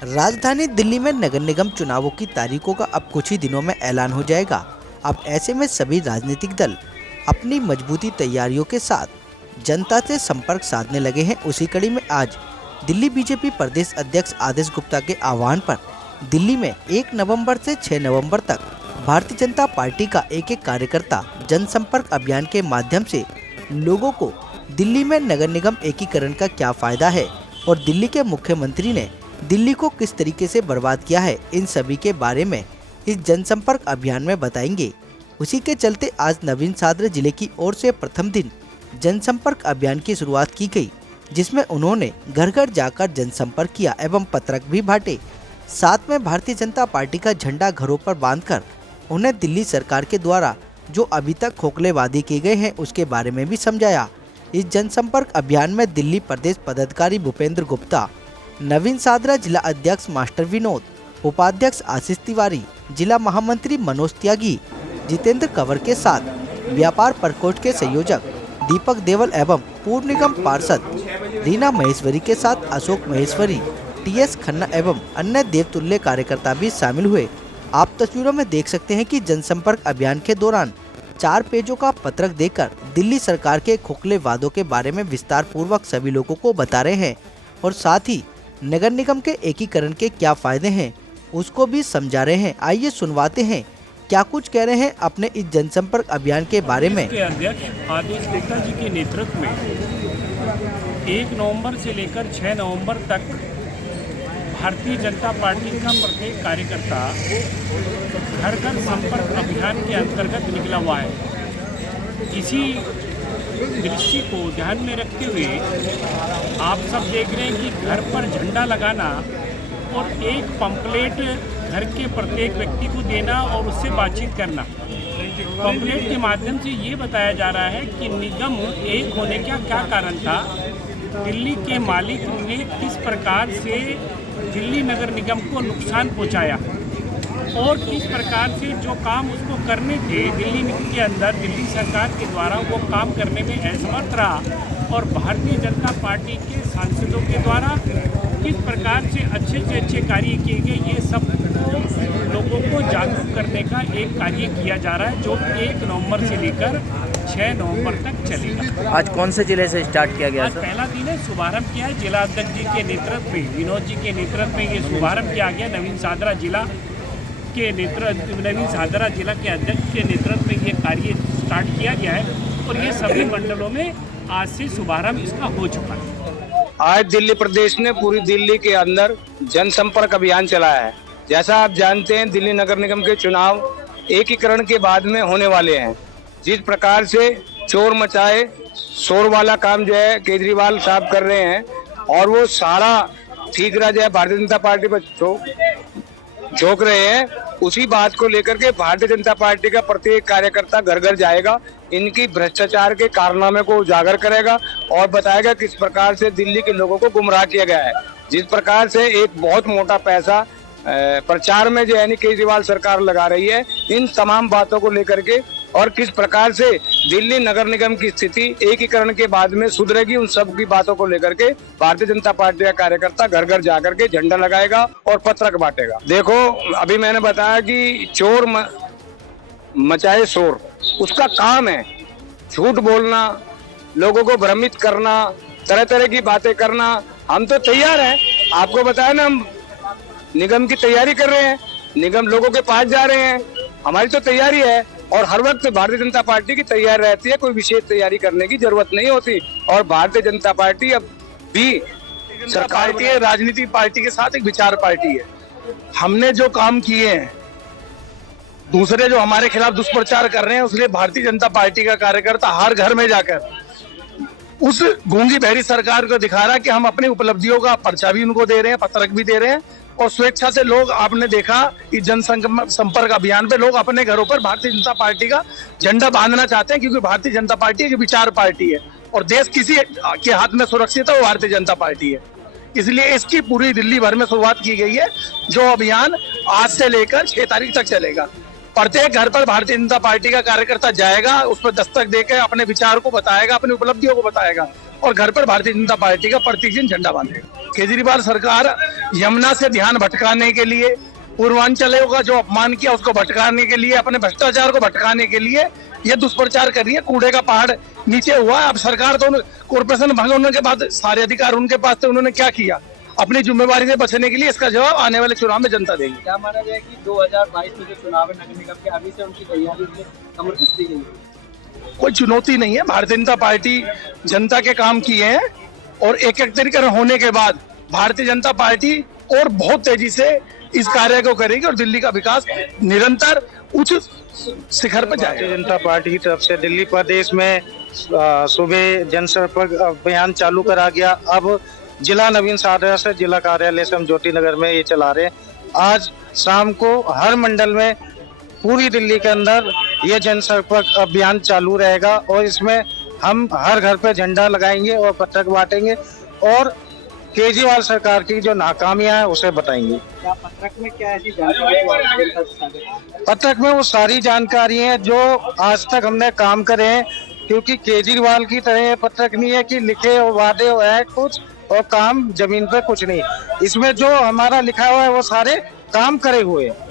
राजधानी दिल्ली में नगर निगम चुनावों की तारीखों का अब कुछ ही दिनों में ऐलान हो जाएगा। अब ऐसे में सभी राजनीतिक दल अपनी मजबूती तैयारियों के साथ जनता से संपर्क साधने लगे हैं। उसी कड़ी में आज दिल्ली बीजेपी प्रदेश अध्यक्ष आदेश गुप्ता के आह्वान पर दिल्ली में 1 नवंबर से 6 नवंबर तक भारतीय जनता पार्टी का एक कार्यकर्ता जनसंपर्क अभियान के माध्यम से लोगों को दिल्ली में नगर निगम एकीकरण का क्या फायदा है और दिल्ली के मुख्यमंत्री ने दिल्ली को किस तरीके से बर्बाद किया है, इन सभी के बारे में इस जनसंपर्क अभियान में बताएंगे। उसी के चलते आज नवीन सादरा जिले की ओर से प्रथम दिन जनसंपर्क अभियान की शुरुआत की गई, जिसमें उन्होंने घर घर जाकर जनसंपर्क किया एवं पत्रक भी बांटे। साथ में भारतीय जनता पार्टी का झंडा घरों पर बांधकर उन्हें दिल्ली सरकार के द्वारा जो अभी तक खोखले वादे किए गए हैं उसके बारे में भी समझाया। इस जनसंपर्क अभियान में दिल्ली प्रदेश पदाधिकारी भूपेंद्र गुप्ता, नवीन सादरा जिला अध्यक्ष मास्टर विनोद, उपाध्यक्ष आशीष तिवारी, जिला महामंत्री मनोज त्यागी, जितेंद्र कंवर के साथ व्यापार प्रकोष्ठ के संयोजक दीपक देवल एवं पूर्व निगम पार्षद रीना महेश्वरी के साथ अशोक महेश्वरी, टीएस खन्ना एवं अन्य देवतुल्य कार्यकर्ता भी शामिल हुए। आप तस्वीरों में देख सकते हैं कि जनसंपर्क अभियान के दौरान 4 पेजों का पत्रक देकर दिल्ली सरकार के खोखले वादों के बारे में विस्तार पूर्वक सभी लोगों को बता रहे हैं और साथ ही नगर निगम के एकीकरण के क्या फायदे हैं उसको भी समझा रहे हैं। आइए सुनवाते हैं क्या कुछ कह रहे हैं अपने इस जनसंपर्क अभियान के बारे में। अध्यक्ष आदेश गुप्ता जी के नेतृत्व में 1 नवंबर से लेकर 6 नवंबर तक भारतीय जनता पार्टी का प्रत्येक कार्यकर्ता घर घर संपर्क अभियान के अंतर्गत निकला हुआ है। इसी दृष्टि को ध्यान में रखते हुए आप सब देख रहे हैं कि घर पर झंडा लगाना और एक पंपलेट घर के प्रत्येक व्यक्ति को देना और उससे बातचीत करना। पंपलेट के माध्यम से ये बताया जा रहा है कि निगम एक होने का क्या कारण था, दिल्ली के मालिक ने किस प्रकार से दिल्ली नगर निगम को नुकसान पहुंचाया और किस प्रकार से जो काम उसको करने थे दिल्ली के अंदर दिल्ली सरकार के द्वारा वो काम करने में असमर्थ रहा और भारतीय जनता पार्टी के सांसदों के द्वारा किस प्रकार से अच्छे कार्य किए गए, ये सब लोगों को जागरूक करने का एक कार्य किया जा रहा है जो 1 नवंबर से लेकर 6 नवंबर तक चलेगा। आज कौन से जिले से स्टार्ट किया गया? आज पहला दिन है, शुभारंभ किया है जिला अध्यक्ष जी के नेतृत्व में, विनोद जी के नेतृत्व में ये शुभारंभ किया गया। नवीन सादरा जिला के अध्यक्ष के नेतृत्व में ये कार्य स्टार्ट किया गया है और ये सभी मंडलों में आज से शुभारंभ इसका हो चुका है। आज दिल्ली प्रदेश ने पूरी दिल्ली के अंदर जनसंपर्क अभियान चलाया है। जैसा आप जानते हैं दिल्ली नगर निगम के चुनाव एकीकरण के बाद में होने वाले हैं। जिस प्रकार से चोर मचाए शोर वाला काम जो है केजरीवाल साहब कर रहे हैं और वो सारा ठीकरा जो है भारतीय जनता पार्टी पर झोंक रहे हैं, उसी बात को लेकर के भारतीय जनता पार्टी का प्रत्येक कार्यकर्ता घर घर जाएगा, इनकी भ्रष्टाचार के कारनामे को उजागर करेगा और बताएगा किस प्रकार से दिल्ली के लोगों को गुमराह किया गया है। जिस प्रकार से एक बहुत मोटा पैसा प्रचार में जो है केजरीवाल सरकार लगा रही है, इन तमाम बातों को लेकर के और किस प्रकार से दिल्ली नगर निगम की स्थिति एकीकरण के बाद में सुधरेगी, उन सब की बातों को लेकर के भारतीय जनता पार्टी का कार्यकर्ता घर घर जाकर के झंडा लगाएगा और पत्रक बांटेगा। देखो अभी मैंने बताया कि चोर मचाए शोर, उसका काम है झूठ बोलना, लोगों को भ्रमित करना, तरह तरह की बातें करना। हम तो तैयार हैं, आपको बताया ना, हम निगम की तैयारी कर रहे हैं, निगम लोगों के पास जा रहे हैं, हमारी तो तैयारी है और हर वक्त भारतीय जनता पार्टी की तैयार रहती है, कोई विशेष तैयारी करने की जरूरत नहीं होती। और भारतीय जनता पार्टी अब भी सरकार की राजनीतिक पार्टी के साथ एक विचार पार्टी है। हमने जो काम किए हैं, दूसरे जो हमारे खिलाफ दुष्प्रचार कर रहे हैं, उसलिए भारतीय जनता पार्टी का कार्यकर्ता हर घर में जाकर उस गूंगी बहरी सरकार को दिखा रहा है कि हम अपनी उपलब्धियों का पर्चा भी उनको दे रहे हैं, पत्रक भी दे रहे हैं और स्वेच्छा से लोग, आपने देखा इस जनसंपर्क अभियान पे लोग अपने घरों पर भारतीय जनता पार्टी का झंडा बांधना चाहते हैं, क्योंकि भारतीय जनता पार्टी एक विचार पार्टी है और देश किसी के हाथ में सुरक्षित है, वो भारतीय जनता पार्टी है। इसलिए इसकी पूरी दिल्ली भर में शुरुआत की गई है, जो अभियान आज से लेकर 6 तारीख तक चलेगा। प्रत्येक घर पर भारतीय जनता पार्टी का कार्यकर्ता जाएगा, उस पर दस्तक देकर अपने विचार को बताएगा, अपनी उपलब्धियों को बताएगा और घर पर भारतीय जनता पार्टी का प्रतीक चिन्ह झंडा बांधेगा। केजरीवाल सरकार यमुना से ध्यान भटकाने के लिए, पूर्वांचलियों का जो अपमान किया उसको भटकाने के लिए, अपने भ्रष्टाचार को भटकाने के लिए ये दुष्प्रचार कर रही है। कूड़े का पहाड़ नीचे हुआ। अब सरकार तो कॉर्पोरेशन भंग होने के बाद सारे अधिकार उनके पास थे, उन्होंने क्या किया? अपनी जिम्मेवारी से बचने के लिए इसका जवाब आने वाले चुनाव में जनता देगी। क्या माना जाए कि 2022 में जो चुनाव है नगर निगम के, अभी से उनकी तैयारी में कमर कसती गई है? कोई चुनौती नहीं है। भारतीय जनता पार्टी जनता के काम किए हैं और एक तरीके होने के बाद भारतीय जनता पार्टी और बहुत तेजी से इस कार्य को करेगी और दिल्ली का विकास निरंतर उच्च शिखर पर जाएगा। भारतीय जनता पार्टी की तरफ से दिल्ली प्रदेश में सुबह जनसंपर्क अभियान चालू करा गया। अब जिला नवीन साधना से जिला कार्यालय से हम ज्योति नगर में ये चला रहे हैं। आज शाम को हर मंडल में पूरी दिल्ली के अंदर ये जनसंपर्क अभियान चालू रहेगा और इसमें हम हर घर पे झंडा लगाएंगे और पत्रक बांटेंगे और केजरीवाल सरकार की जो नाकामियां हैं उसे बताएंगे। क्या पत्रक में क्या ऐसी जानकारी? पत्रक में वो सारी जानकारी है जो आज तक हमने काम करे हैं, क्योंकि केजरीवाल की तरह ये पत्रक नहीं है कि लिखे और वादे है कुछ और काम जमीन पे कुछ नहीं। इसमें जो हमारा लिखा हुआ है वो सारे काम करे हुए हैं।